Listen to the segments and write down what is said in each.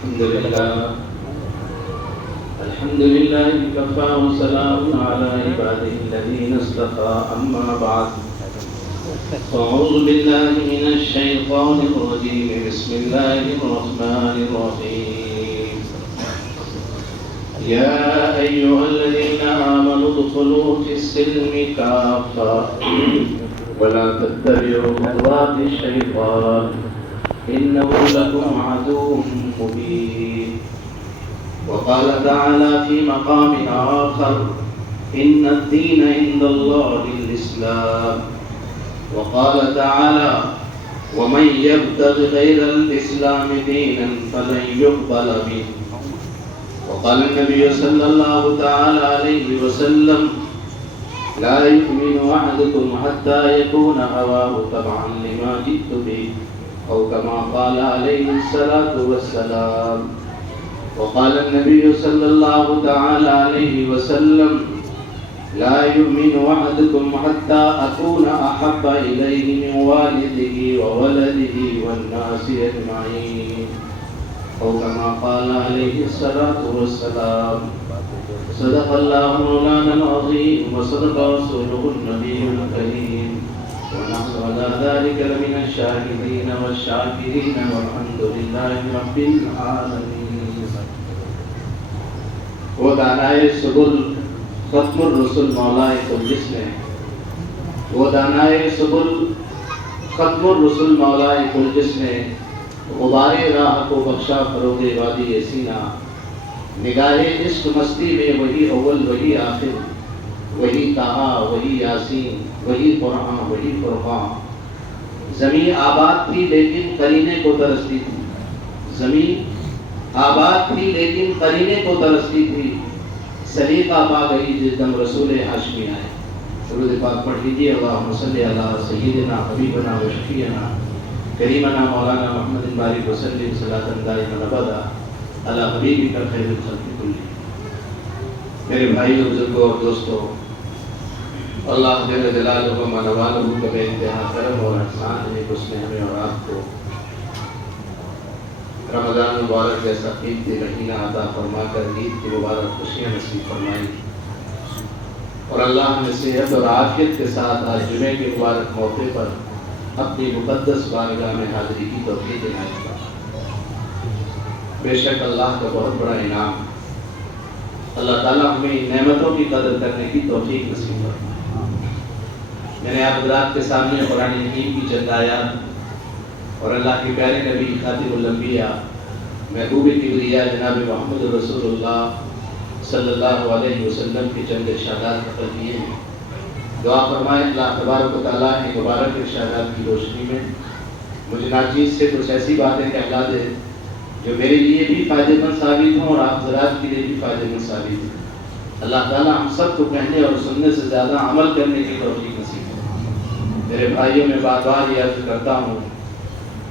الحمد لله كفى وسلام على عباده الذين اصطفى أما بعد أعوذ بالله من الشيطان الرجيم بسم الله الرحمن الرحيم يا أيها الذين آمنوا ادخلوا في السلم كافة ولا تتبعوا خطوات الشيطان إنه لكم عدو مبين وقال تعالى في مقام آخر إن الدين عند الله الإسلام وقال تعالى ومن يبتغ غير الإسلام دينا فلن يقبل منه وقال النبي صلى الله تعالى عليه وسلم لا يؤمن أحدكم حتى يكون هواه تبعا لما جئت به أو كما قال عليه الصلاة والسلام وقال النبي صلى الله تعالى عليه وسلم لا يؤمن أحدكم حتى أكون أحب إليه من والده وولده والناس أجمعين أو كما قال عليه الصلاة والسلام صدق الله مولانا العظيم وصدق رسوله النبي الكريم ونحن على ذلك لمن الشاهدين والشاكرين والحمد لله رب العالمين. وہ دانائے سبل ختم الرسل مولائے کل جس نے وہ دانائے سبل ختم الرسل مولائے کل جس نے غبار راہ کو بخشا فروغ وادی سینہ نگاہ عشق مستی میں وہی اول وہی آخر وہی طہا وہی یاسین وہی قرآن وہی فرقان. زمین آباد تھی لیکن قرینے کو ترستی تھی زمین آباد تھی لیکن قرینے کو ترستی تھی سلیقہ پا گئی جس دم رسول ہاشمی آئے. درود پاک پڑھ لیجیے. اللہم صلی علی سیدنا حبیبنا و شفیعنا کریمنا مولانا محمد بارک وسلم صلاۃ دائمۃ ابدا علی حبیبک خیر الخلق کلہم. میرے بھائیوں بزرگوں اور دوستوں، اللہ جل جلالہ و والہ کا بے انتہا کرم اور احسان ہے کہ اس نے ہمیں اور آپ کو رمضان مبارک جیسا قیمتی مہینہ عطا فرما کر عید کی مبارک خوشیاں نصیب فرمائی اور اللہ ہمیں صحت اور عافیت کے ساتھ آج جمعے کے مبارک موقع پر اپنی مقدس بارگاہ میں حاضری کی توفیق عنایت فرمائے. بے شک اللہ کا بہت بڑا انعام اللہ تعالیٰ ہمیں ان نعمتوں کی قدر کرنے کی توفیق نصیب فرمائے. میں نے آپ حضرات کے سامنے قرآن حکیم کی چند آیات اور اللہ کے پیارے نبی خاتم الانبیاء محبوب کبریا جناب محمد رسول اللہ صلی اللہ علیہ وسلم کے چند ارشادات نقل کیے ہیں. دعا فرمائے اللہ تبارک و تعالیٰ نے مبارک ارشادات کی روشنی میں مجھے ناچیز سے کچھ ایسی باتیں کہلا دے جو میرے لیے بھی فائدہ مند ثابت ہوں اور آپ حضرات کے لیے بھی فائدہ مند ثابت ہوں. اللہ تعالیٰ ہم سب کو کہنے اور سننے سے زیادہ عمل کرنے کی توفیق نصیب کرے. میرے بھائیوں میں بار بار یہ عرض کرتا ہوں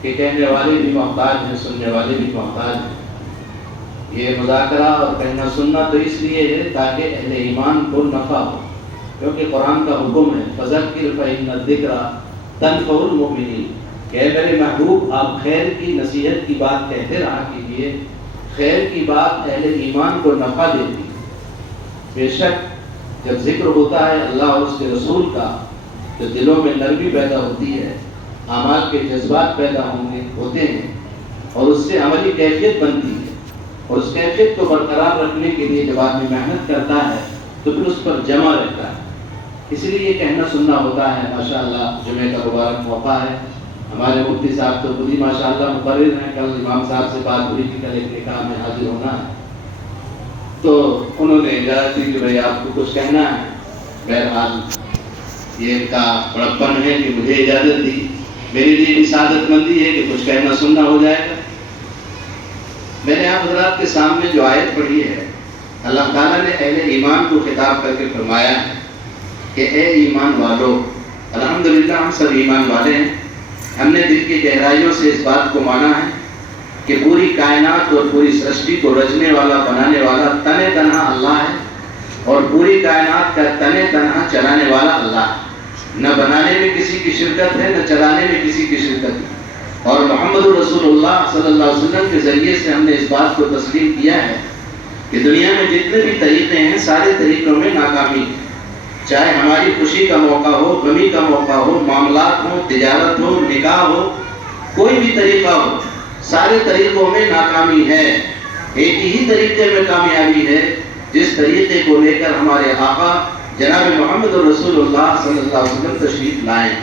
کہ کہنے والے بھی محتاج ہیں، سننے والے بھی محتاج ہیں. یہ مذاکرہ اور کہنا سننا تو اس لیے ہے تاکہ اہل ایمان کو نفع ہو، کیونکہ قرآن کا حکم ہے فذکر فإن الذکر تنفع المؤمنین کہ اے میرے محبوب آپ خیر کی نصیحت کی بات کہتے رہا کیجیے. خیر کی بات اہل ایمان کو نفع دیتی. بے شک جب ذکر ہوتا ہے اللہ اور اس کے رسول کا تو دلوں میں نرمی پیدا ہوتی ہے، اعمال کے جذبات پیدا ہوتے ہیں اور اس سے عملی کیفیت بنتی ہے اور اس کیفیت کو برقرار رکھنے کے لیے جب آدمی محنت کرتا ہے تو پھر اس پر جمع رہتا ہے. اس لیے یہ کہنا سننا ہوتا ہے. ماشاءاللہ جمعہ کا مبارک موقع ہے. ہمارے مفتی صاحب تو خود ہی ماشاءاللہ مقرر ہیں. کل امام صاحب سے بات ہوئی تھی، کل ایک نکاح میں حاضر ہونا ہے تو انہوں نے اجازت دی کہ بھائی آپ کو کچھ کہنا ہے. بہرحال یہ ان کا بڑپن ہے کہ مجھے اجازت دی. میرے لیے بھی سعادت مندی ہے کہ کچھ کہنا سننا ہو جائے گا. میں نے آپ حضرات کے سامنے جو آیت پڑھی ہے اللہ تعالیٰ نے اہل ایمان کو خطاب کر کے فرمایا ہے کہ اے ایمان والو. الحمدللہ ہم سب ایمان والے ہیں. ہم نے دل کی گہرائیوں سے اس بات کو مانا ہے کہ پوری کائنات اور پوری سرشٹی کو رچنے والا بنانے والا تن تنہا اللہ ہے اور پوری کائنات کا تن تنہا چلانے والا اللہ ہے. نہ بنانے میں کسی کی شرکت ہے، نہ چلانے میں کسی کی شرکت ہے. اور محمد رسول اللہ صلی اللہ علیہ وسلم کے ذریعے سے ہم نے اس بات کو تسلیم کیا ہے کہ دنیا میں جتنے بھی طریقے ہیں سارے طریقوں میں ناکامی ہے. چاہے ہماری خوشی کا موقع ہو، غمی کا موقع ہو، معاملات ہو، تجارت ہو، نکاح ہو، کوئی بھی طریقہ ہو، سارے طریقوں میں ناکامی ہے. ایک ہی طریقے میں کامیابی ہے جس طریقے کو لے کر ہمارے آقا جناب محمد رسول اللہ صلی اللہ علیہ وسلم تشریف لائیں.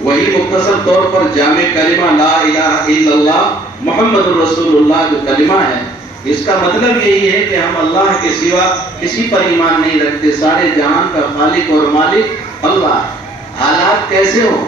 وہی مختصر طور پر جامع کلمہ لا الہ الا اللہ محمد رسول اللہ جو کلمہ ہے، اس کا مطلب یہی ہے کہ ہم اللہ کے سوا کسی پر ایمان نہیں رکھتے. سارے جہان کا خالق اور مالک اللہ. حالات کیسے ہوں،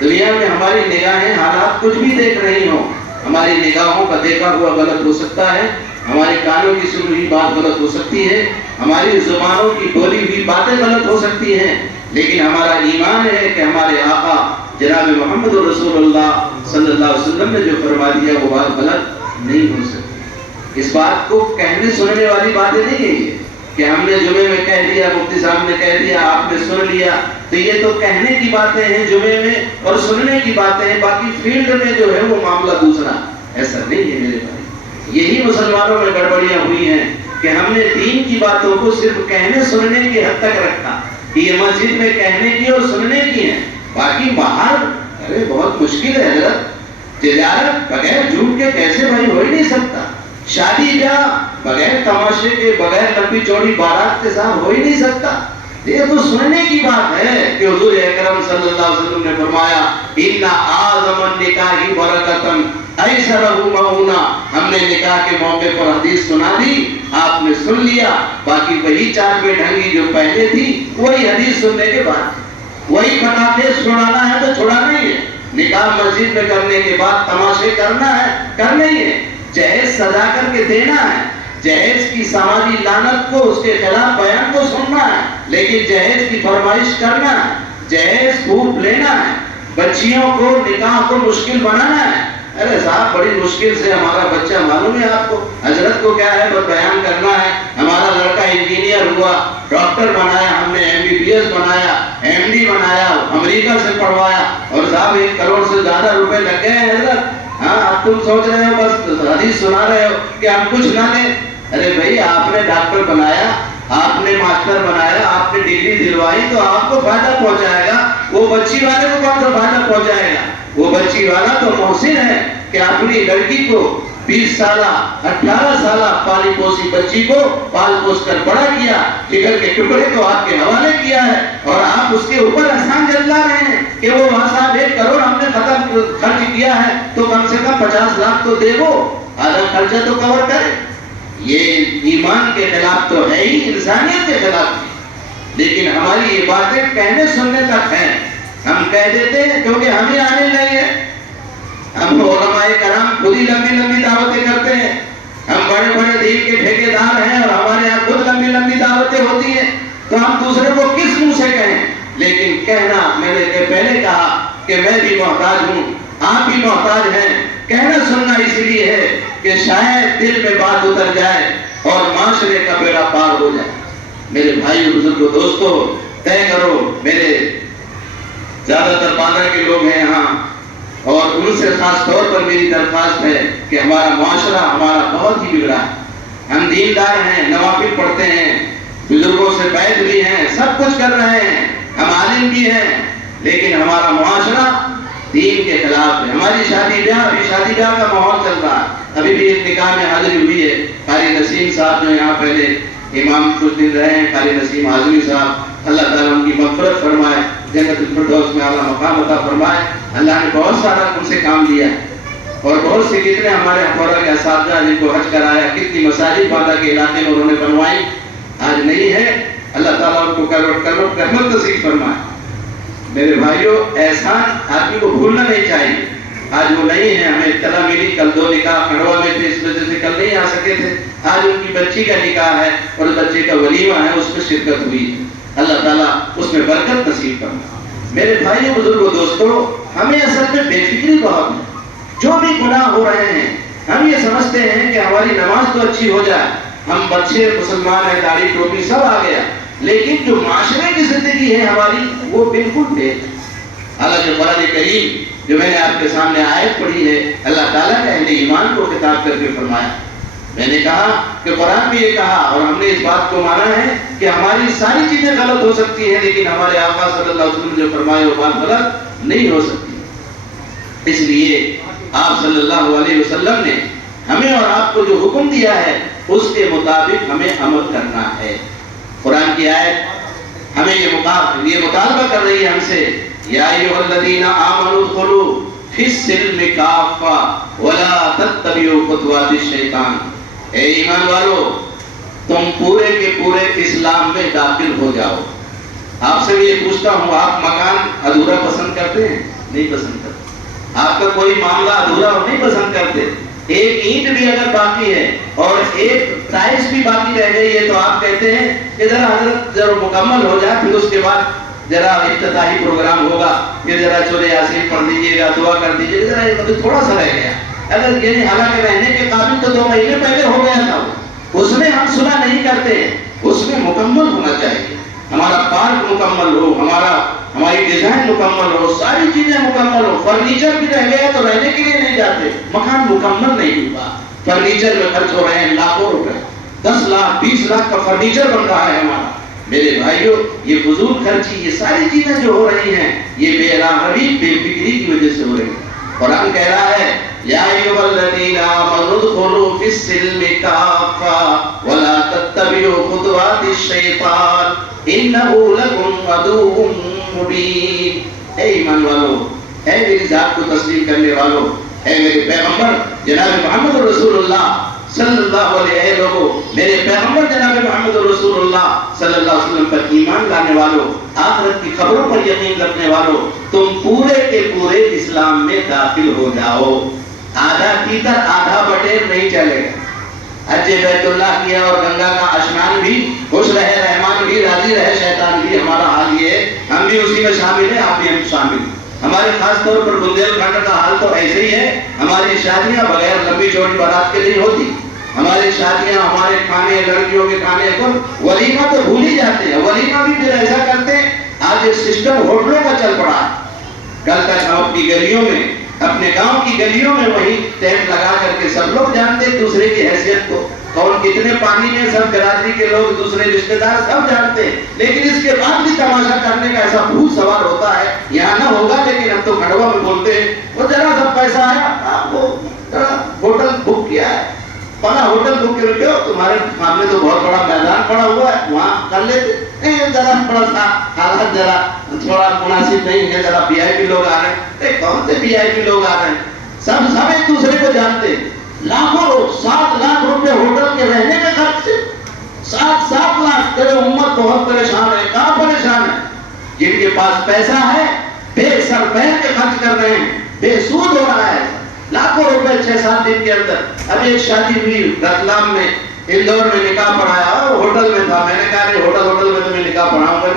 دنیا میں ہماری نگاہیں حالات کچھ بھی دیکھ رہی ہوں، ہماری نگاہوں کا دیکھا ہوا غلط ہو سکتا ہے، ہمارے کانوں کی سنی ہوئی بات غلط ہو سکتی ہے، ہماری زبانوں کی بولی ہوئی باتیں غلط ہو سکتی ہیں، لیکن ہمارا ایمان ہے کہ ہمارے آقا جناب محمد رسول اللہ صلی اللہ علیہ وسلم نے جو فرما دیا وہ بات غلط نہیں ہو سکتی. اس بات کو کہنے سننے والی باتیں نہیں ہے یہ کہ ہم نے جمعے میں کہہ دیا، مفتی صاحب نے کہہ دیا، آپ نے سن لیا، تو یہ تو کہنے کی باتیں ہیں جمعے میں اور سننے کی باتیں ہیں، باقی فیلڈ میں جو ہے وہ معاملہ دوسرا. ایسا نہیں ہے میرے بھائی. یہی مسلمانوں میں گڑبڑیاں ہوئی ہیں کہ ہم نے دین کی باتوں کو صرف کہنے سننے کی حد تک رکھا کہ یہ مسجد میں کہنے کی اور سننے کی ہیں، باقی باہر ارے بہت مشکل ہے حضرت. تجارت بغیر جھوٹ کے کیسے بھائی ہو ہی نہیں سکتا. شادی بیاہ بغیر تماشے کے، بغیر لمبی چوڑی بارات کے ساتھ ہو ہی نہیں سکتا. یہ تو سننے کی بات ہے کہ حضور اکرم صلی اللہ علیہ وسلم نے فرمایا ان اعظم النکاح برکتن ایسرہ مؤونہ. ہم نے نکاح کے موقع پر حدیث سنا دی، آپ نے سن لیا، باقی وہی چار بے ڈھنگی جو پہلے تھی وہی حدیث سننے کے بعد، وہی پٹاخے چھڑانا ہے تو چھڑانا ہی ہے. نکاح مسجد میں کرنے کے بعد تماشے کرنا ہے، کرنا ہی ہے. جہیز سجا کر کے دینا ہے، جہیز کی سماجی لعنت کو، اس کے خلاف بیان کو سننا ہے، لیکن جہیز کی فرمائش کرنا ہے، جہیز خوب لینا ہے، بچیوں کو نکاح کو مشکل بنانا ہے. ارے صاحب بڑی مشکل سے ہمارا بچہ، معلوم ہے آپ کو حضرت کو کیا ہے، بس بیان کرنا ہے. ہمارا لڑکا انجینئر ہوا، ڈاکٹر بنایا، ہم نے MBBS بنایا، MD بنایا، امریکہ سے پڑھوایا، اور صاحب 1 کروڑ سے زیادہ روپے لگ گئے ہیں حضرت. ہاں اب تم سوچ رہے ہو بس حدیث سنا رہے ہو کہ ہم کچھ نہ لیں. ارے بھائی آپ نے ڈاکٹر بنایا، آپ نے ماسٹر بنایا، آپ نے ڈگری دلوائی تو آپ کو فائدہ پہنچائے گا، وہ بچی والے کو کون سا فائدہ پہنچائے گا؟ وہ بچی والا تو محسن ہے کہ اپنی لڑکی کو 20 سالہ 18 سالہ پالی پوسی بچی کو پال پوس کر بڑا کیا، جگر کے ٹکڑے کو آپ کے حوالے کیا ہے، اور آپ اس کے اوپر احسان جتلا رہے ہیں کہ وہ وہاں صاحب 1 کروڑ ہم نے خرچ کیا ہے تو کم سے کم 50 لاکھ تو دے، وہ آدھا خرچہ تو کور کرے. یہ ایمان کے خلاف تو ہے ہی، انسانیت کے خلاف ہے. لیکن ہماری یہ باتیں کہنے سننے تک ہیں، ہم کہہ دیتے ہیں کیونکہ ہمیں آنے نہیں ہے. ہم علماء کرام خود ہی لمبی لمبی دعوتیں کرتے ہیں، ہم بڑے بڑے دین کے ٹھیکیدار ہیں اور ہمارے یہاں خود لمبی لمبی دعوتیں ہوتی ہیں، تو ہم دوسرے کو کس منہ سے کہیں؟ لیکن کہنا، میں نے پہلے کہا کہ میں بھی محتاج ہوں، آپ بھی محتاج ہیں. کہنا سننا اس لیے ہے کہ شاید دل میں بات اتر جائے اور معاشرے کا بیڑا پار ہو جائے. میرے بھائی بزرگوں دوستو، طے کرو. میرے زیادہ تر باندرا کے لوگ ہیں یہاں، اور ان سے خاص طور پر میری درخواست ہے کہ ہمارا معاشرہ ہمارا بہت ہی بگڑا ہے. ہم دیندار ہیں، نوافل پڑھتے ہیں، بزرگوں سے بیعت بھی ہیں، سب کچھ کر رہے ہیں، ہم عالم بھی ہیں، لیکن ہمارا معاشرہ دین کے خلاف ہے. ہماری شادی بیاہ، ابھی شادی بیاہ کا ماحول چل رہا ہے. ابھی بھی ایک نکاح میں حاضری ہوئی ہے. قاری نسیم صاحب جو یہاں پہلے امام کچھ دن رہے ہیں، قاری نسیم اعظمی صاحب، اللہ تعالیٰ ان کی مغفرت فرمائے، جنت الفردوس میں اعلیٰ مقام عطا فرمائے. اللہ نے بہت سارا ان سے کام لیا، اور بہت سے کتنے ہمارے ہمارا کے اساتذہ جن کو حج کرایا، کتنی مساجد باندھا کے علاقے میں انہوں نے بنوائی، آج نہیں ہے. اللہ تعالیٰ ان کو کروڑ کروڑ رحمت نصیب فرمائے. میرے بھائیوں، احسان آدمی کو بھولنا نہیں چاہیے. آج وہ نہیں ہے، ہمیں اطلاع ملی، کل 2 نکاح کھنڈوا میں تھے، اس وجہ سے کل نہیں آ سکے تھے. آج ان کی بچی کا نکاح ہے اور بچے کا ولیمہ ہے، اس میں شرکت ہوئی. اللہ تعالیٰ اس میں برکت نصیب فرمائے. میرے بھائیوں بزرگوں دوستو، ہمیں اصل میں بے فکری بہت ہے. جو بھی گناہ ہو رہے ہیں ہم یہ سمجھتے ہیں کہ ہماری نماز تو اچھی ہو جائے، ہم بچے مسلمان ہیں، داڑھی ٹوپی سب آ گیا، لیکن جو معاشرے کی زندگی ہے ہماری وہ بالکل بے. حالانکہ قرآن کریم جو میں نے آپ کے سامنے آیت پڑھی ہے، اللہ تعالیٰ نے اہل ایمان کو خطاب کر کے فرمایا۔ میں نے کہا کہ قرآن بھی یہ کہا اور ہم نے اس بات کو مانا ہے کہ ہماری ساری چیزیں غلط ہو سکتی ہیں، لیکن ہمارے آقا صلی اللہ علیہ وسلم نے جو فرمایا وہ بات غلط نہیں ہو سکتی۔ اس لیے آپ صلی اللہ علیہ وسلم نے ہمیں اور آپ کو جو حکم دیا ہے اس کے مطابق ہمیں عمل کرنا ہے۔ قرآن کی آیت ہمیں یہ مطالبہ کر رہی ہے ہم سے، یا ایھا الذین آمنوا ادخلوا فی السلم کافہ ولا تتبعوا خطوات الشیطان۔ اے ایمان والو، تم پورے کے پورے اسلام میں داخل ہو جاؤ۔ آپ سے بھی یہ پوچھتا ہوں، آپ مکان ادھورا پسند کرتے ہیں؟ نہیں پسند کرتے۔ آپ کا کوئی معاملہ ادھورا نہیں پسند کرتے۔ ایک اینٹ بھی اگر باقی ہے اور ایک ٹائلس بھی باقی رہ گئی ہے تو آپ کہتے ہیں کہ ذرا حضرت ذرا مکمل ہو جائے، پھر اس کے بعد ذرا افتتاحی پروگرام ہوگا، پھر ذرا سورہ یاسین پڑھ دیجیے گا، دعا کر دیجیے گا، ذرا تھوڑا سا رہ گیا۔ اگر یعنی حالانکہ رہنے کے قابل تو 2 مہینے پہلے ہو گیا تھا، اس میں ہم صلح نہیں کرتے، اس میں مکمل ہونا چاہیے۔ ہمارا پارک مکمل ہو، ہماری ڈیزائن مکمل ہو، ساری چیزیں مکمل ہو۔ فرنیچر بھی رہ گیا تو رہنے کے لیے نہیں جاتے، مکان مکمل نہیں ہوا، فرنیچر میں خرچ ہو رہے ہیں لاکھوں روپے، 10 لاکھ 20 لاکھ کا فرنیچر بن رہا ہے ہمارا۔ میرے بھائیوں، یہ فضول خرچی، یہ ساری چیزیں جو ہو رہی ہیں یہ بے راہی بے فکری کی وجہ سے ہو رہی ہیں۔ قرآن کہہ رہا ہے، یا ایھا الذین آمنوا ادخلوا فی السلم کافہ ولا تتبعوا خطوات الشیطان انہ لکم عدو مبین۔ اے ایمان والو، اے میری ذات کو تسلیم کرنے والو، اے میرے پیغمبر جناب محمد رسول اللہ صلی اللہ علیہ لوگوں، میرے پیغمبر جناب محمد رسول اللہ صلی اللہ علیہ وسلم پر ایمان لانے والوں، آخرت کی خبروں پر یقین رکھنے والوں، تم پورے کے پورے اسلام میں داخل ہو جاؤ۔ آدھا کیکر آدھا بٹیر نہیں چلے گا۔ حج بیت اللہ کیا اور گنگا کا اشنان بھی، خوش رہے رحمان بھی، راضی رہے شیطان بھی، ہمارا حال یہ ہے، ہم بھی اسی میں شامل ہیں، آپ بھی ہم شامل ہیں۔ ہمارے خاص طور پر بندیل کھنڈ کا حال تو ایسے ہی ہے، ہماری شادیاں بغیر لمبی چوڑی بارات کے نہیں ہوتی۔ ہماری شادیاں، ہمارے کھانے، لڑکیوں کے کھانے کو ولیمہ تو بھول ہی جاتے ہیں۔ ولیمہ بھی پھر ایسا کرتے ہیں، آج یہ سسٹم ہوٹلوں کا چل پڑا ہے۔ کل تک ہم اپنی گلیوں میں، اپنے گاؤں کی گلیوں میں وہی ٹینٹ لگا کر کے سب لوگ جانتے ہیں دوسرے کی حیثیت کو، کون کتنے پانی میں، سب برادری کے لوگ، دوسرے رشتہ دار سب جانتے ہیں، لیکن اس کے بعد بھی تماشا کرنے کا ایسا بھوت سوار ہوتا ہے۔ یہاں نہ ہوگا لیکن ہم تو کھڑوا میں بولتے ہیں، وہ ذرا سا پیسہ آیا، آپ کو ذرا ہوٹل بک کیا ہے، بڑا ہوٹل بک کر کے تمہارے سامنے تو بہت بڑا میدان پڑا ہوا ہے، وہاں کر لیتے۔ نہیں، ذرا تھوڑا سا حالات ذرا تھوڑا مناسب نہیں ہے، ذرا وی آئی پی لوگ آ رہے ہیں۔ کون سے وی آئی پی لوگ آ رہے ہیں؟ سب ایک دوسرے کو جانتے ہیں۔ لاکھوں لوگ، 7 لاکھ روپے ہوٹل کے رہنے میں خرچ سے، 7 لاکھ۔ تیرے امت بہت پریشان ہے۔ کہاں پریشان ہے؟ جن کے پاس پیسہ ہے بے سر پیر کے خرچ کر رہے ہیں، بے سود ہو رہا ہے، لاکھوں روپے 6-7 دن کے اندر۔ اب ایک شادی ہوئی رتلام میں، اندور میں نکاح پڑھایا اور ہوٹل میں تھا۔ میں نے کہا ہوٹل میں تمہیں نکاح پڑھاؤں گا،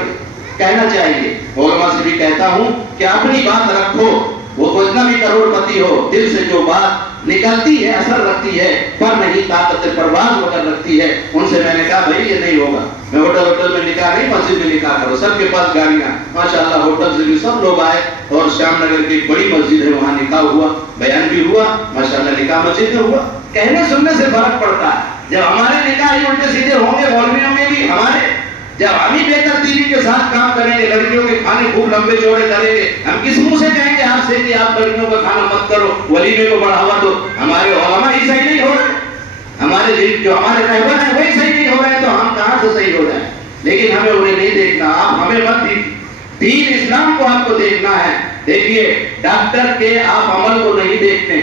کہنا چاہیے۔ علماء سے بھی کہتا ہوں کہ اپنی بات رکھو، وہ کتنا بھی کروڑ پتی ہو، دل سے جو بات نکلتی ہے اثر رکھتی ہے، پر نہیں طاقت پرواز مگر رکھتی ہے۔ ان سے میں نے کہا بھائی یہ نہیں ہوگا، میں ہوٹل میں نکاح نہیں، مسجد میں نکاح کرو۔ سب کے پاس گاڑیاں، ماشاءاللہ ہوٹل سے بھی سب لوگ آئے اور شام نگر کی بڑی مسجد ہے، وہاں نکاح ہوا، بیان بھی ہوا، ماشاءاللہ نکاح مسجد میں ہوا۔ کہنے سننے سے فرق پڑتا ہے۔ جب ہمارے نکاح ہی الٹے سیدھے ہوں گے، مولویوں کے بھی ہمارے، جب ہم ہی بے ترتیبی کے ساتھ کام کریں گے، لڑکیوں کے کھانے خوب لمبے چوڑے کریں گے، ہم کس منہ سے کہیں گے آپ سے کہ آپ لڑکیوں کا کھانا مت کرو، ولیمے کو بڑھاوا دو؟ ہمارے علماء ہی صحیح نہیں ہو رہے، ہمارے جو ہمارے رہبر ہیں وہی صحیح نہیں ہو رہے ہیں، تو ہم کہاں سے صحیح ہو جائیں؟ لیکن ہمیں انہیں نہیں دیکھنا، آپ ہمیں مت دین اسلام کو آپ کو دیکھنا ہے۔ دیکھیے ڈاکٹر کے آپ عمل کو نہیں دیکھتے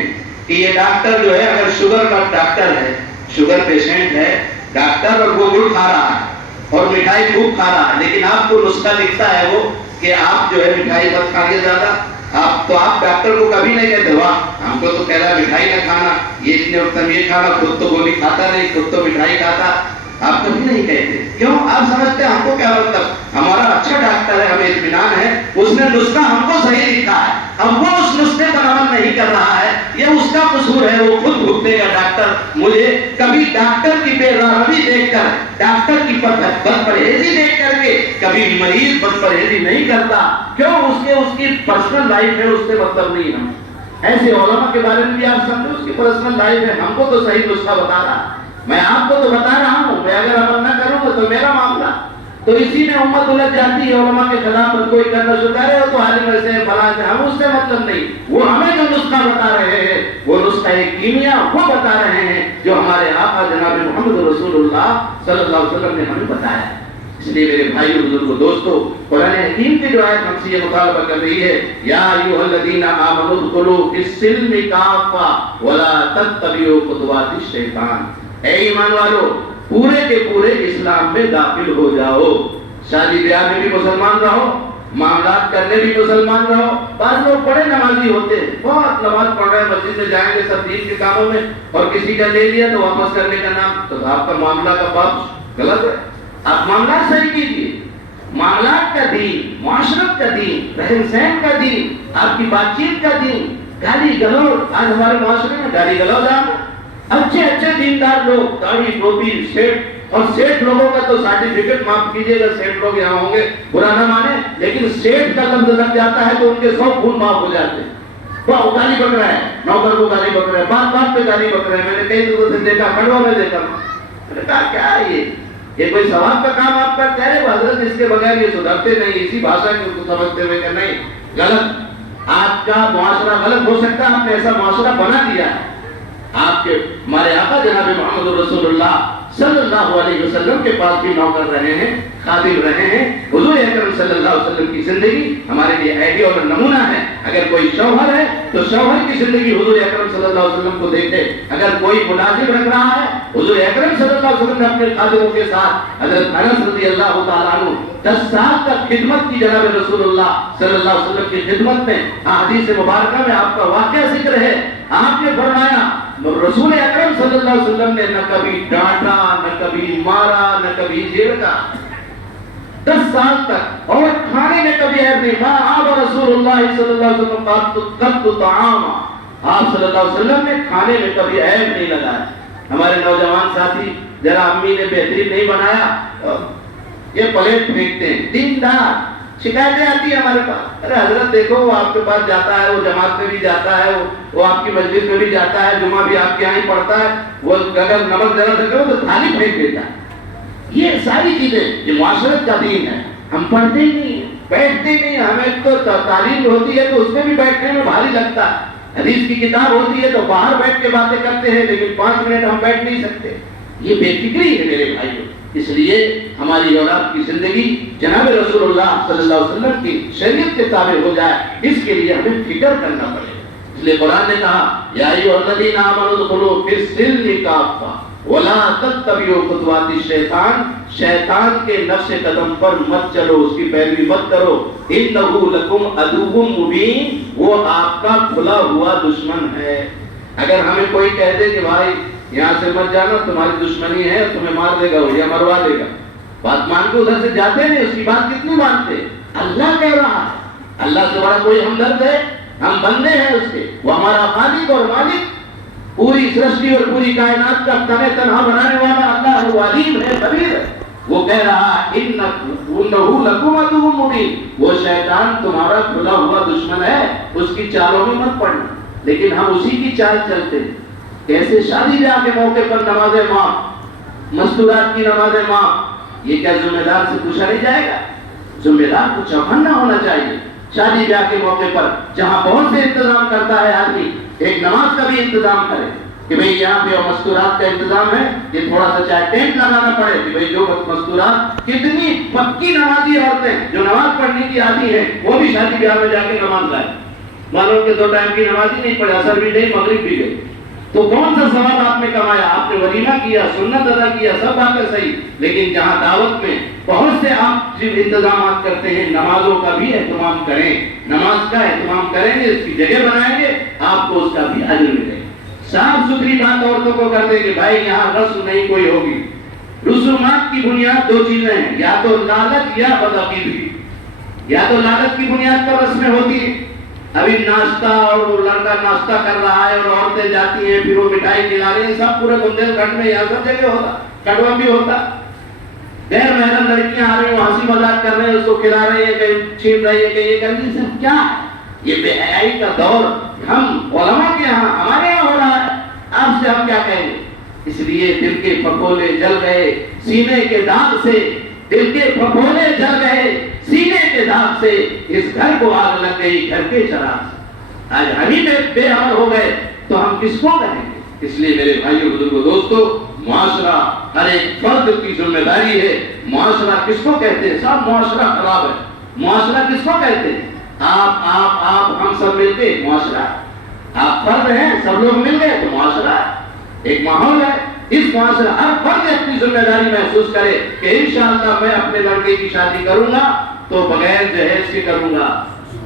کہ یہ ڈاکٹر جو ہے، اگر شوگر کا ڈاکٹر ہے، شوگر پیشنٹ ہے ڈاکٹر، اور وہ گڑ کھا رہا ہے اور مٹھائی خوب کھا رہا ہے، لیکن آپ کو نسخہ لکھتا ہے وہ کہ آپ جو ہے مٹھائی مت کھائیے زیادہ، آپ ڈاکٹر کو کبھی نہیں کہتے واہ ہم کو تو کہہ رہا مٹھائی نہ کھانا، یہ اتنے یہ کھانا، خود تو گولی کھاتا نہیں، خود تو مٹھائی کھاتا۔ آپ کبھی نہیں کہتے. کیوں؟ آپ سمجھتے ہیں ہم کو کیا مطلب، ہمارا اچھا ڈاکٹر ہے، ہمیں اطمینان ہے، اس نے نسخہ ہم کو صحیح لکھا ہے، اب وہ اس نسخے پر عمل نہیں کر رہا ہے، یہ اس کا قصور ہے، وہ خود بھگتے گا ڈاکٹر. مجھے کبھی ڈاکٹر کی بے روی دیکھ کر، ڈاکٹر کی بد پرہیزی دیکھ کر کے کبھی مریض بد پرہیزی نہیں کرتا. کیوں؟ اس کی پرسنل لائف ہے، اس سے مطلب نہیں. ہم ایسے علماء کے بارے میں بھی آپ سمجھو، اس کی پرسنل لائف ہے، ہم کو تو صحیح نسخہ بتا رہا، میں آپ کو تو بتا رہا ہوں، میں اگر عمل نہ کروں گا تو میرا معاملہ. تو اسی میں امت الجھ جاتی ہے، علماء کے خلاف کوئی کرنا شروع کرے تو عالم ایسے ہیں فلاں سے، ہم اس سے مطلب نہیں. وہ ہمیں جو نسخہ بتا رہے ہیں، وہ نسخہ کیمیا وہ بتا رہے ہیں جو ہمارے آقا جناب محمد رسول اللہ صلی اللہ علیہ وسلم نے ہمیں بتایا. اس لیے میرے بھائیو بزرگو دوستو، قرآن حکیم کی جو آیت ہم سے یہ مطالبہ کر رہی ہے، یا ایھا الذین آمنوا ادخلوا فی السلم کافۃ ولا تتبعوا خطوات الشیطان. اے ایمان والو، پورے کے پورے اسلام میں داخل ہو جاؤ. شادی بیاہ میں بھی مسلمان رہو، معاملات کرنے بھی مسلمان رہو. بعض لوگ بڑے نمازی ہوتے ہیں، بہت نماز پڑھ رہے ہیں، مسجد میں جائیں گے سب دین کے کاموں میں، اور کسی کا لے لیا تو واپس کرنے کا نام، تو آپ کا معاملہ کا باب غلط ہے. آپ معاملات صحیح کیجیے. معاملات کا دین، معاشرت کا دین، رہن سہن کا دین، آپ کی بات چیت کا دین. گالی گلوچ، آج ہمارے معاشرے میں گالی گلوچ عام ہے. اچھے اچھے دیندار لوگ داڑھی ٹوپی سیٹ، اور سیٹ لوگوں کا تو سرٹیفکیٹ معاف کیجیے گا، سیٹ لوگ یہاں ہوں گے برا نہ مانے، لیکن سیٹ کا لفظ لگ جاتا ہے تو ان کے 100 خون معاف ہو جاتے ہیں. وہ گالی بک رہا ہے، نوکر کو گالی بک رہا ہے، بات بات پہ گالی بک رہے ہیں. میں نے کئی لوگوں سے دیکھا، کھڑوں میں دیکھا، میں نے کہا کیا ہے یہ کوئی ثواب کا کام آپ کرتے ہیں؟ حضرت اس کے بغیر یہ سدھرتے نہیں، اسی بھاشا کو سمجھتے ہوئے کہ نہیں غلط. آپ کا معاشرہ غلط ہو سکتا ہے، آپ نے ایسا معاشرہ بنا دیا ہے. آپ کے ہمارے آقا جناب محمد رسول اللہ صلی اللہ علیہ وسلم کے پاس بھی نوکر رہے ہیں، خادم رہے ہیں. حضور اکرم صلی اللہ علیہ وسلم کی زندگی ہمارے لیے آئیڈیا اور نمونہ ہے. اگر کوئی شوہر ہے تو شوہر کی زندگی حضور اکرم صلی اللہ علیہ وسلم کو دیکھے. اگر کوئی ملازم رکھ رہا ہے، حضور اکرم صلی اللہ علیہ وسلم نے اپنے خادموں کے ساتھ حضرت انس رضی اللہ تعالیٰ عنہ 10 سال تک خدمت کی جناب رسول اللہ صلی اللہ علیہ وسلم کی خدمت میں. حدیث مبارکہ میں آپ کا واقعہ ذکر ہے. آپ نے فرمایا رسول اکرم صلی اللہ علیہ وسلم نے نہ کبھی ڈانٹا، نہ کبھی مارا، نہ کبھی جھیڑا 10 سال تک. اور کھانے میں کبھی عیب نہیں. ما آب رسول اللہ صلی اللہ علیہ وسلم قط طعام، آپ صلی اللہ علیہ وسلم نے کھانے میں کبھی عیب نہیں لگایا. ہمارے نوجوان ساتھی ذرا امی نے بہترین نہیں بنایا، یہ پلیٹ پھینکتے ہیں. دیندار شکایتیں آتی ہیں ہمارے پاس، ارے حضرت دیکھو وہ آپ کے پاس جاتا ہے، وہ جماعت میں بھی جاتا ہے، وہ آپ کی مسجد میں بھی جاتا ہے، جمعہ بھی آپ کے یہاں ہی پڑھتا ہے، وہ اگر نمک ذرا سے کرو تو تھالی پھینک دیتا ہے. یہ ساری چیزیں یہ معاشرت کا دین ہے. ہم پڑھتے ہی نہیں ہیں، بیٹھتے ہی نہیں ہیں. ہمیں تو تعلیم ہوتی ہے تو اس میں بھی بیٹھنے میں بھاری لگتا ہے. حدیث کی کتاب ہوتی ہے تو باہر بیٹھ کے باتیں کرتے ہیں، لیکن 5 منٹ ہم بیٹھ نہیں سکتے. یہ بے فکری ہے میرے بھائیوں. اس لیے ہماری اولاد کی زندگی جناب رسول اللہ صلی اللہ علیہ وسلم کی شریعت کے تابع ہو جائے، اس کے لیے ہمیں فکر کرنا پڑے. اس لیے قرآن نے کہا یا ایھا الذین آمنوا ادخلوا فی السلم کافۃ ولا تتبعوا خطوات الشیطان. شیطان کے نقش قدم پر مت چلو، اس کی پیروی مت کرو. انہ لکم عدو مبین، وہ آپ کا کھلا ہوا دشمن ہے. اگر ہمیں کوئی کہہ دے کہ بھائی یہاں سے مت جانا، تمہاری دشمنی ہے، تمہیں مار دے گا یا مروا دے گا، بات مان کے ادھر سے جاتے نہیں. اس کی بات کتنی مانتے؟ اللہ کہہ رہا ہے. اللہ سے بڑا کوئی ہمدرد ہے؟ ہم بندے ہیں اس کے. وہ ہمارا خالق اور مالک، پوری سرشٹی اور پوری کائنات کا تنہ تنہا بنانے والا اللہ وہ علیم ہے، خبیر ہے. وہ کہہ رہا ہے انہ لکم عدو مبین، وہ شیطان تمہارا کھلا ہوا دشمن ہے، اس کی چالوں میں مت پڑنا. لیکن ہم اسی کی چال چلتے ہیں. کیسے شادی بیاہ کے موقع پر نمازیں معاف، مستورات کی نمازیں معاف. یہ کیا ذمہ دار سے پوچھا نہیں جائے گا؟ ذمہ دار کو چوکنا ہونا چاہیے. شادی بیاہ کے موقع پر جہاں بہت سے انتظام کرتا ہے آدمی، ایک نماز کا بھی انتظام کرے کہ بھئی یہاں پہ مستورات کا انتظام ہے، یہ تھوڑا سا چاہے ٹینٹ لگانا پڑے کہ بھئی جو مستورات. کتنی پکی نمازی عورتیں جو نماز پڑھنے کی عادی ہیں، وہ بھی شادی بیاہ میں جا کے نماز لائے. معلوم کہ 2 ٹائم کی نماز ہی نہیں پڑھی، عصر بھی نہیں، مغرب بھی گئی. تو کون سا ثواب آپ نے کمایا؟ آپ نے ولیمہ کیا، سنت ادا کیا، سب باتیں صحیح، لیکن جہاں دعوت میں بہت سے آپ انتظامات کرتے ہیں، نمازوں کا بھی اہتمام کریں. نماز کا اہتمام کریں گے، اس کی جگہ بنائیں گے، آپ کو اس کا بھی اجر ملے گا. صاف ستھری بات عورتوں کو کر دیں کہ بھائی یہاں رسم نہیں کوئی ہوگی. رسومات کی بنیاد دو چیزیں ہیں، یا تو لالچ یا بدعقیدگی۔ یا تو لالچ کی بنیاد پر رسمیں ہوتی ہیں، ابھی ناشتہ اور وہ لڑکا ناشتہ کر رہا ہے اور عورتیں جاتی ہیں، پھر وہ مٹھائی کھلا رہی ہیں، سب پورے بندیل کھنڈ میں یہاں سب جگہ ہوتا، کٹوا بھی ہوتا۔ غیر محرم لڑکیاں آ رہی ہیں، ہنسی مذاق کر رہے ہیں، اس کو کھلا رہی ہیں، کہیں چھین رہی ہے، کہیں یہ کر رہی ہے، سب کیا ہے؟ یہ بے حیائی کا دور ہم علماء کے یہاں ہمارے یہاں ہو رہا ہے، آپ سے ہم کیا کہیں گے؟ اس لیے دل کے پھپھولے جل گئے سینے کے داغ سے، دل کے پھپھولے جل گئے سینے کے داغ سے، اس گھر کو آگ لگ گئی گھر کے چراغ سے۔ آج ہم ہی بے عمل ہو گئے تو ہم کس کو کہیں گے؟ اس لیے میرے بھائیوں بزرگوں دوستو، معاشرہ ہر ایک فرد کی ذمہ داری ہے۔ معاشرہ کس کو کہتے ہیں؟ صاحب معاشرہ خراب ہے، معاشرہ کس کو کہتے ہیں؟ آپ ہم سب مل کے معاشرہ، آپ فرد ہیں، سب لوگ مل گئے تو معاشرہ ایک ماحول ہے۔ اس معاشرہ ہر فرد اپنی ذمہ داری محسوس کرے کہ انشاءاللہ میں اپنے لڑکے کی شادی کروں گا تو بغیر جہیز کے کروں گا،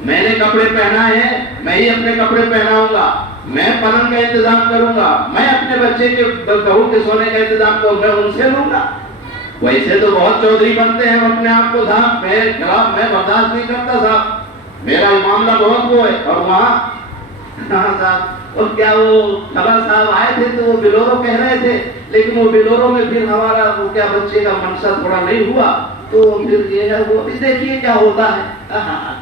میں نے کپڑے پہنا ہے میں ہی اپنے کپڑے پہناؤں گا، میں پلنگ کا انتظام کروں گا، میں اپنے بچے کے بہو کے سونے کا انتظام کروں، میں ان سے لوں گا۔ ویسے تو بہت چودھری بنتے ہیں اپنے آپ کو، صاحب میں برداشت نہیں کرتا، صاحب میرا معاملہ بہت وہ ہے، اور وہاں صاحب اور کیا وہ خبر صاحب آئے تھے تو وہ بلورو کہہ رہے تھے، لیکن وہ بلورو میں پھر ہمارا وہ کیا بچے کا منشا تھوڑا نہیں ہوا تو پھر یہ ہے وہ بھی دیکھیے کیا ہوتا ہے۔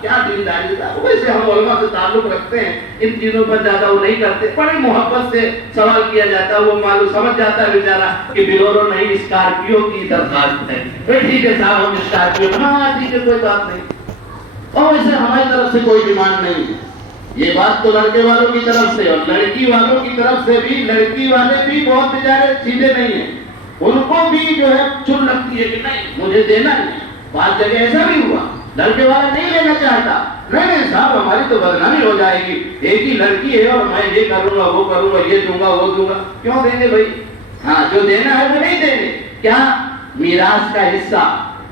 کیا دینداری تھا، ویسے ہم علماء سے تعلق رکھتے ہیں، ان چیزوں پر زیادہ وہ نہیں کرتے، بڑی محبت سے سوال کیا جاتا ہے، وہ معلوم سمجھ جاتا ہے بیچارہ کہ بلورو نہیں اسکارپیو کی درخواست ہے، ٹھیک ہے صاحب ہم اسکارپیو، ہاں ٹھیک ہے کوئی بات نہیں، اور ویسے ہماری طرف سے کوئی ڈیمانڈ نہیں ہے۔ یہ بات تو لڑکے والوں کی طرف سے، اور لڑکی والوں کی طرف سے بھی، لڑکی والے بھی بہت بیچارے سیدھے نہیں ہیں، ان کو بھی جو ہے چن لگتی ہے کہ نہیں مجھے دینا نہیں۔ بعض جگہ ایسا بھی ہوا، لڑکے والا نہیں لینا چاہتا، نہیں صاحب ہماری تو بدنامی ہو جائے گی، ایک ہی لڑکی ہے اور میں یہ کروں گا وہ کروں گا یہ دوں گا وہ دوں گا، کیوں دیں گے بھائی؟ ہاں جو دینا ہے وہ نہیں دیں گے، کیا میراث کا حصہ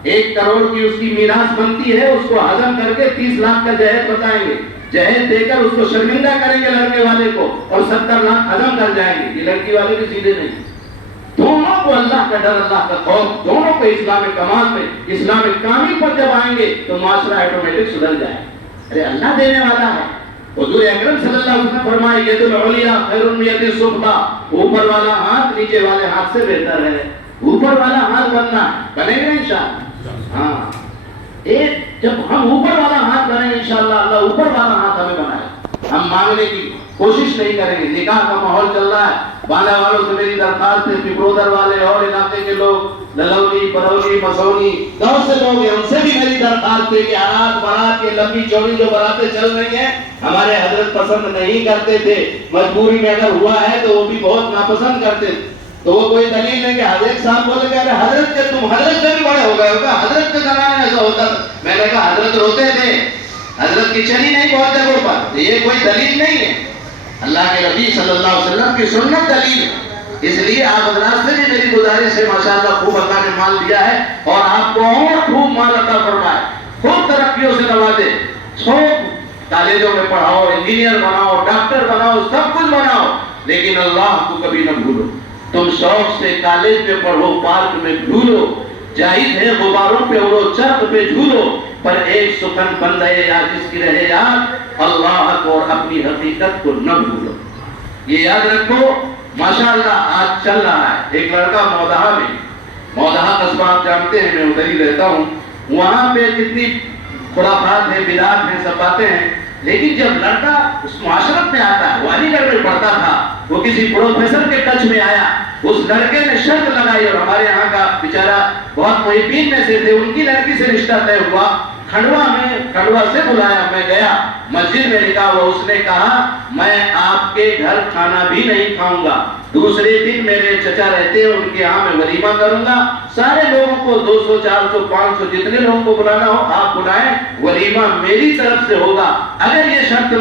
1 کروڑ کی اس کی میراث بنتی ہے، اس کو ہضم کر کے 30 لاکھ کا جہیز بتائیں گے، جہیز دے کر اس کو شرمندہ کریں گے لڑکے والے کو، اور 70 لاکھ ہضم کر جائیں گے۔ یہ لڑکی والے بھی سیدھے نہیں، دونوں کو اللہ کا ڈر اللہ کا خوف، دونوں کو اسلام کمال میں اسلام کامل پر جب آئیں گے تو معاشرہ آٹومیٹک سدھر جائے۔ ارے اللہ دینے والا ہے، حضور اکرم صلی اللہ علیہ وسلم فرمائے ید العلیٰ خیر من ید السفلیٰ، اوپر والا ہاتھ نیچے والے ہاتھ سے بہتر ہے۔ اوپر والا ہاتھ بننا بنے گا انشاءاللہ، ہاں جب ہم اوپر والا ہاتھ بنیں گے انشاءاللہ اللہ اوپر والا ہاتھ ہمیں بنائے۔ ہم مانگنے کی کوشش نہیں کریں گے، نکاح کا ماحول چل رہا ہے، باندھا والوں سے میری درخواست ہے، پپرودر والے اور علاقے کے لوگ، للولی برونی مسونی بہت سے لوگ ہیں، ان سے بھی میری درخواست ہے کہ بارات کے لمبی چوڑی جو باراتیں چل رہی ہیں ہمارے حضرت پسند نہیں کرتے تھے، مجبوری میں اگر ہوا ہے تو وہ بھی بہت ناپسند کرتے تھے، تو وہ کوئی دلیل نہیں کہ حضرت صاحب بولے کہ حضرت کے تم حضرت سے بھی بڑے ہو گئے ہوگا، حضرت کے زمانے میں ایسا ہوتا تھا۔ میں نے کہا حضرت روتے تھے، حضرت کی چلی نہیں بہت جگہوں پر، یہ کوئی دلیل نہیں ہے، اللہ کے نبی صلی اللہ علیہ وسلم کی سنت دلیل ہے۔ اس لیے آپ حضرات سے بھی میری گزارش ہے، ماشاءاللہ خوب اللہ نے مال دیا ہے، اور آپ کو اور خوب مال عطا فرمائے، خوب ترقیوں سے نوازے، خوب کالجوں میں پڑھاؤ، انجینئر بناؤ، ڈاکٹر بناؤ، سب کچھ بناؤ، لیکن اللہ کو کبھی نہ بھولو۔ تم شوق سے کالج میں پڑھو، پارک میں جھولو، جائز ہے غباروں پہ اڑو، چرخ پہ جھولو، پر ایک سخن بن رہے یا جس کی رہے یاد، اللہ کو اور اپنی حقیقت کو نہ بھولو۔ یہ یاد رکھو، ماشاءاللہ آج چل رہا ہے ایک لڑکا مودہا میں، مودہا قصبہ آپ جانتے ہیں، میں ادھر ہی رہتا ہوں، وہاں پہ کتنی خرافات ہیں، بدعات ہیں، سب باتیں ہیں، لیکن جب لڑکا اس معاشرت میں آتا ہے، وہ علی گڑھ میں پڑھتا تھا، وہ کسی پروفیسر کے ٹچ میں آیا، اس لڑکے نے شرط لگائی، اور ہمارے یہاں کا بیچارہ بہت محبین میں سے تھے، ان کی لڑکی سے رشتہ طے ہوا، کھنڈوا سے بلایا، میں گیا مسجد میں نکاح ہوا، اس نے کہا میں آپ کے گھر کھانا بھی نہیں کھاؤں گا، دوسرے دن میرے چچا رہتے ہیں ان کے یہاں میں ولیمہ کروں گا، سارے لوگوں کو 200 400 500 جتنے لوگوں کو بلانا ہو آپ بلائیں، ولیمہ میری طرف سے ہوگا، اگر یہ شرط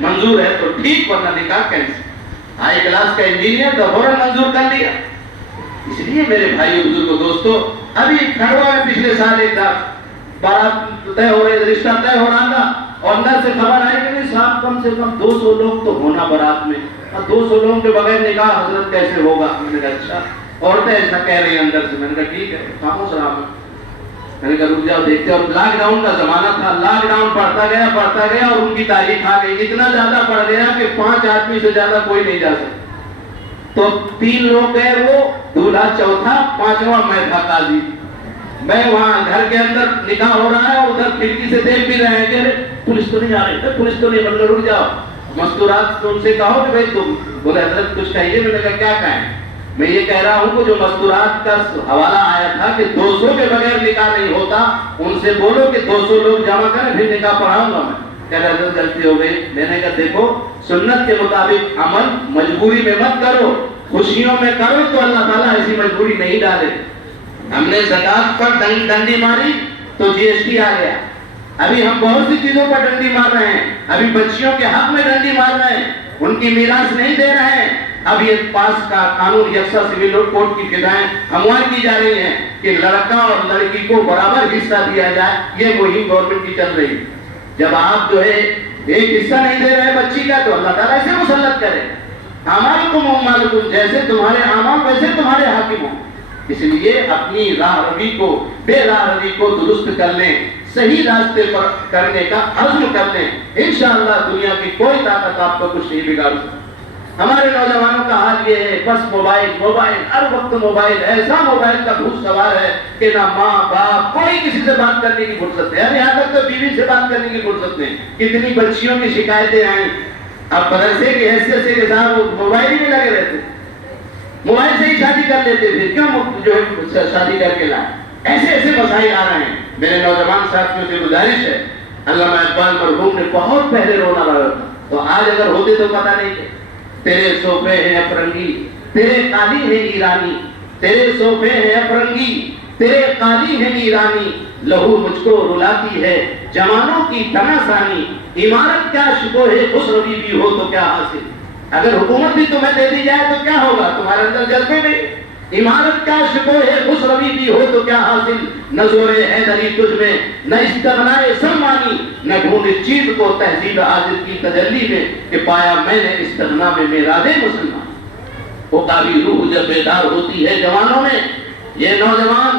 منظور ہے تو ٹھیک، ورنہ نکاح کینسل۔ ہائی کلاس کا انجینئر تو فوراً منظور کر لیا۔ اس لیے میرے بھائی بزرگوں دوستو، ابھی کھنڈوا میں پچھلے سال ایک بارات طے ہو رہی، رشتہ طے ہو رہا تھا، اور اندر سے خبر آئی کہ نہیں صاحب کم سے کم 200 لوگ تو ہونا بارات میں، اور 200 لوگوں کے بغیر نکاح حضرت کیسے ہوگا؟ میں نے کہا اچھا، عورتیں ایسا کہہ رہی ہیں اندر سے. میں نے کہا ٹھیک ہے خاموش رہا. میں نے کہا رک جاؤ دیکھتے. اور لاک ڈاؤن کا زمانہ تھا. لاک ڈاؤن پڑھتا گیا اور ان کی تاریخ آ گئی. اتنا زیادہ پڑھ گیا کہ 5 آدمی سے زیادہ کوئی نہیں جا سکتا. تو 3 لوگ گئے, وہ دولہا چوتھا, 5واں میں تھا قاضی. میں وہاں گھر کے اندر نکاح ہو رہا ہے, ادھر کھڑکی سے دیکھ بھی رہے ہیں کہ پولیس تو نہیں آ رہی, پولیس تو نہیں. بندہ رک جاؤ, مستورات ان سے کہو کہ بھائی تم. بولے حضرت کچھ کہیے. میں نے کہا کیا کہیں. میں یہ کہہ رہا ہوں کہ جو مستورات کا حوالہ آیا تھا کہ 200 کے بغیر نکاح نہیں ہوتا, ان سے بولو کہ 200 لوگ جمع کریں پھر نکاح پڑھاؤں گا میں. کہہ رہے حضرت غلطی ہو گئی. میں نے کہا دیکھو سنت کے مطابق عمل مجبوری میں مت کرو, خوشیوں میں کرو تو اللہ تعالیٰ ایسی مجبوری نہیں ڈالے. ہم نے زکات پر ڈنڈی ماری تو جی ایس ٹی آ گیا. ابھی ہم بہت سی چیزوں پر ڈنڈی مار رہے ہیں. ابھی بچیوں کے حق میں ڈنڈی مار رہے ہیں, ان کی میراث نہیں دے رہے ہیں. اب یہ پاس کا قانون یکساں سول کوڈ کی فضائیں ہموار کی جا رہی ہیں کہ لڑکا اور لڑکی کو برابر حصہ دیا جائے. یہ مہم گورنمنٹ کی چل رہی ہے. جب آپ جو ہے ایک حصہ نہیں دے رہے بچی کا تو اللہ تعالیٰ اسے مسلط کرے. اعمالکم اعمالکم, جیسے تمہارے اعمال ویسے تمہارے حاکم ہوں. اس لیے اپنی راہ روی کو, بے راہ روی کو درست کر لیں, صحیح راستے پر کرنے کا عزم کر لیں. انشاءاللہ دنیا کی کوئی طاقت آپ کو کچھ نہیں بگاڑ سکتی. ہمارے نوجوانوں کا حال یہ ہے, بس موبائل موبائل, ہر وقت موبائل. ایسا موبائل کا بھوت سوار ہے کہ نہ ماں باپ کوئی کسی سے بات کرنے کی فرصت ہے. یہاں تک تو بیوی سے بات کرنے کی فرصت نہیں. کتنی بچیوں کی شکایتیں آئیں. اب مدرسے کی حیثیت سے کہ صاحب وہ موبائل ہی میں لگے رہتے, موبائل سے ہی شادی کر لیتے تھے. کیوں جو ہے شادی کر کے لائے. ایسے ایسے مسائل آ رہے ہیں. میرے نوجوان ساتھیوں سے گزارش ہے, علامہ اقبال مرحوم نے بہت پہلے رونا لگا تھا, تو آج اگر ہوتے تو پتہ نہیں کہ تیرے صوفے ہیں افرنگی, تیرے قالی ہیں ایرانی. تیرے صوفے ہیں افرنگی, تیرے قالی ہیں ایرانی. لہو مجھ کو رلاتی ہے جوانوں کی تناسانی. عمارت کیا شکو ہے خسروی بھی ہو تو کیا حاصل. اگر حکومت بھی تمہیں دے دی جائے تو کیا ہوگا, تمہارے اندر جذبے نہیں. عمارت کیا شکو ہے خسروی بھی ہو تو کیا حاصل. نہ زور حیدری تجھ میں, نہ استغنائے سلمانی. نہ ڈھونڈ اس چیز کو تہذیب عاجز کی تجلی میں کہ پایا میں نے استغنا میں میراث مسلمان. عقابی روح جب بیدار ہوتی ہے جوانوں میں. یہ نوجوان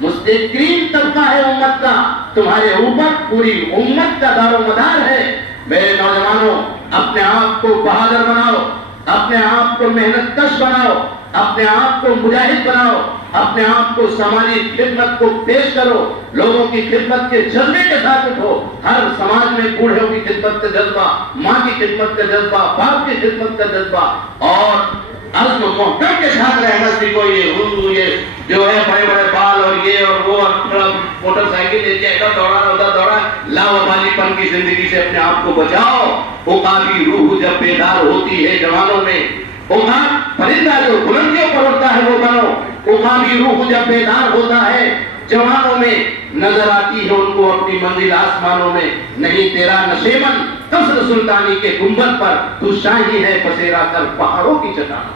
مستقیم طبقہ ہے امت کا, تمہارے اوپر پوری امت کا دار و مدار ہے. میرے نوجوانوں اپنے آپ کو بہادر بناؤ, اپنے آپ کو محنت کش بناؤ, اپنے آپ کو مجاہد بناؤ, اپنے آپ کو سماجی خدمت کو پیش کرو. لوگوں کی خدمت کے جذبے کے ساتھ اٹھو. ہر سماج میں بوڑھوں کی خدمت کا جذبہ, ماں کی خدمت کا جذبہ, باپ کی خدمت کا جذبہ اور عزم محکم کے ساتھ رہنا سیکھو. یہ جو ہے بڑے بڑے بال اور یہ اور وہ موٹر سائیکل لے کے ادھر دوڑا ادھر دوڑا, لاوبالی پن کی زندگی سے اپنے آپ کو بچاؤ. عقابی روح جب بیدار ہوتی ہے جوانوں میں, عقاب پرندہ جو بلندیوں پر اڑتا ہے وہ بنو. عقابی روح جب بیدار ہوتا ہے جوانوں میں, نظر آتی ہے ان کو اپنی منزل آسمانوں میں. نہیں تیرا نشیمن قصر سلطانی کے گنبد پر, تو شاہی ہے بسیرا کر پہاڑوں کی چٹان.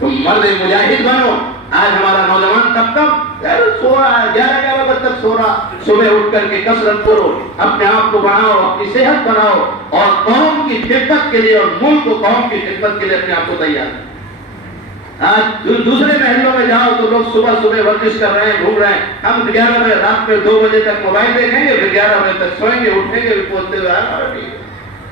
تم مرد مجاہد بنو. آج ہمارا نوجوان تب تک سو رہا ہے, 11 بجے تک سو رہا. صبح اٹھ کر کے کسرت کرو, اپنے آپ کو بناؤ, اپنی صحت بناؤ اور قوم کی خدمت کے لیے اور ملک کو قوم کی خدمت کے لیے اپنے آپ کو تیار کرو. آج دوسرے محلوں میں جاؤ تو لوگ صبح ورزش کر رہے ہیں, گھوم رہے ہیں. ہم 11 بجے رات میں 2 بجے تک موبائل دیکھیں گے, پھر 11 بجے تک سوئیں گے, اٹھیں گے پہنچتے ہوئے.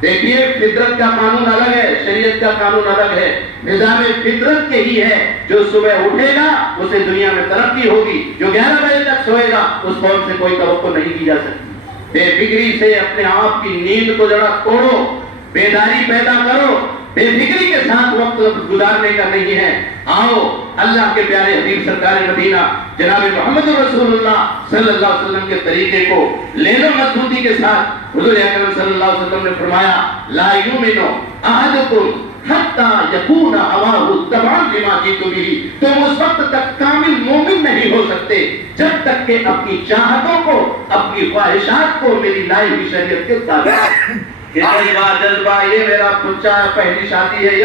دیکھیے فطرت کا قانون الگ ہے, شریعت کا قانون الگ ہے. نظام فطرت کے ہی ہے. جو صبح اٹھے گا اسے دنیا میں ترقی ہوگی. جو 11 بجے تک سوئے گا اس قوم سے کوئی توقع نہیں کی جا سکتی. بے فکری سے اپنے آپ کی نیند کو ذرا توڑو, بیداری پیدا کرو. بے فکری کے ساتھ وقت گزارنے کا نہیں ہے. آؤ اللہ کے پیارے حبیب سرکار مدینہ جناب محمد رسول اللہ صلی اللہ علیہ وسلم کے طریقے کو لے لو مضبوطی کے ساتھ. حضور اکرم صلی اللہ علیہ وسلم نے فرمایا لا یؤمن احدکم حتی یکون ہواہ تبعا لما جئت بہ. تم اس وقت تک کامل مومن نہیں ہو سکتے جب تک کہ اپنی چاہتوں کو, اپنی خواہشات کو میری لائی ہوئی شریعت کے تابع. یہ جذبہ یہ میرا بچہ پہلی شادی ہے.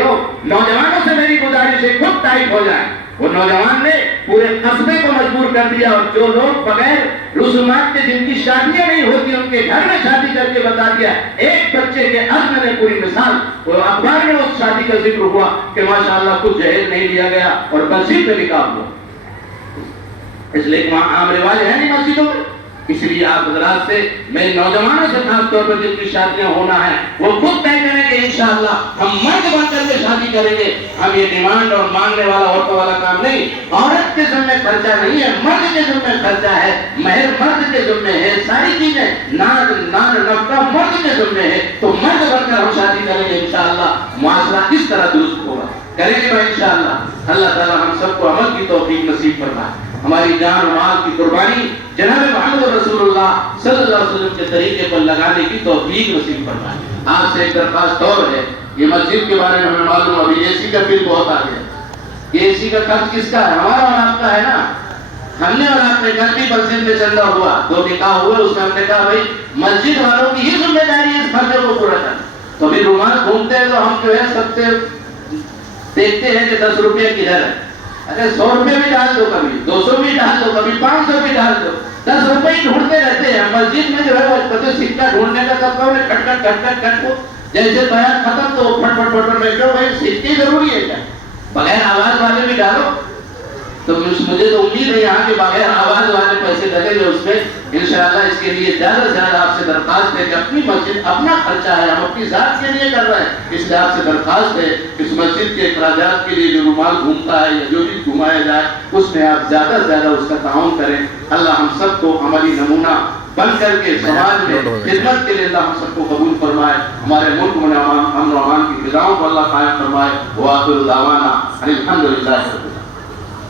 نوجوانوں سے میری گزارش ہے خود ٹائپ ہو جائیں. وہ نوجوان نے پورے قصبے کو مجبور کر دیا، اور جو لوگ بغیر رسومات کے جن کی شادیاں نہیں ہوتی ان کے گھر میں شادی کر کے بتا دیا۔ ایک بچے کے عزم نے پوری مثال، وہ اخبار میں اس شادی کا ذکر ہوا کہ ماشاءاللہ کچھ جہیز نہیں لیا گیا اور مسجد میں نکاح ہوا۔ اس لیے وہاں عام رواج ہے نہیں مسجدوں میں، اس لیے آپ حضرات سے، میں نوجوانوں سے خاص طور پر جن کی شادیاں ہونا ہے وہ خود طے کریں کہ انشاءاللہ ہم مرد بن کر کے شادی کریں گے۔ ہم یہ ڈیمانڈ اور مانگنے والا عورتوں والا کام نہیں، عورت کے ذمہ خرچہ نہیں ہے، مرد کے ذمہ خرچہ ہے، مہر مرد کے ذمہ ہے، ساری چیزیں نان نفقہ مرد کے ذمہ ہے، تو مرد بن کر ہم شادی کریں گے انشاءاللہ، معاشرہ کس طرح درست ہوگا، کریں گے بھائی انشاءاللہ۔ اللہ تعالی ہم سب کو عمل کی توفیق نصیب فرمائے، ہماری جان و مال کی قربانی جناب محمد رسول اللہ صلی اللہ علیہ وسلم کے طریقے پر لگانے کی توفیق نصیب فرمائے۔ آپ سے ایک درخواست اور ہے، یہ مسجد کے بارے میں ہمیں معلوم، ابھی اے سی کا بل بہت آ گیا، یہ اے سی کا خرچ کس کا ہے؟ ہمارا اور آپ کا ہے نا۔ ہم نے اور آپ نے کل بھی مسجد میں چندہ ہوا، 2 نکاح ہوئے، اس میں ہم نے کہا بھائی مسجد والوں کی ہی ذمہ داری ہے اس خرچے کو پورا کرنا۔ تو ابھی رومال گھومتے ہیں تو ہم جو ہے سب سے دیکھتے ہیں کہ 10 روپے کدھر ہے، ارے 100 روپے بھی ڈال دو، کبھی 200 بھی ڈال دو، کبھی 500 بھی ڈال دو، 10 روپے ہی ڈھونڈتے رہتے ہیں۔ مسجد میں جو ہے وہ پتہ سکہ ڈھونڈنے کا سب کو کھٹ کو جیسے بیان ختم تو پھٹ پھٹ پھٹ میں کہو بھائی سکے ضروری ہے کیا؟ بغیر آواز والے بھی ڈالو، تو مجھے تو امید ہے یہاں کے بغیر آواز والے پیسے ڈلیں گے اس میں انشاءاللہ۔ اس کے لیے زیادہ سے زیادہ آپ سے درخواست ہے کہ اپنی مسجد اپنا خرچہ ہے، ہم اپنی ذات کے لیے کر رہے ہیں، اس لیے آپ سے درخواست ہے اس مسجد کے اخراجات کے لیے جو رومال گھومتا ہے یا جو بھی گھمایا جائے اس میں آپ زیادہ سے زیادہ اس کا تعاون کریں۔ اللہ ہم سب کو عملی نمونہ بن کر کے سماج میں خدمت کے لیے اللہ ہم سب کو قبول فرمائے، ہمارے ملک میں امن و امان کی فضاؤں کو اللہ قائم فرمائے۔ وآخر دعوانا الحمدللہ۔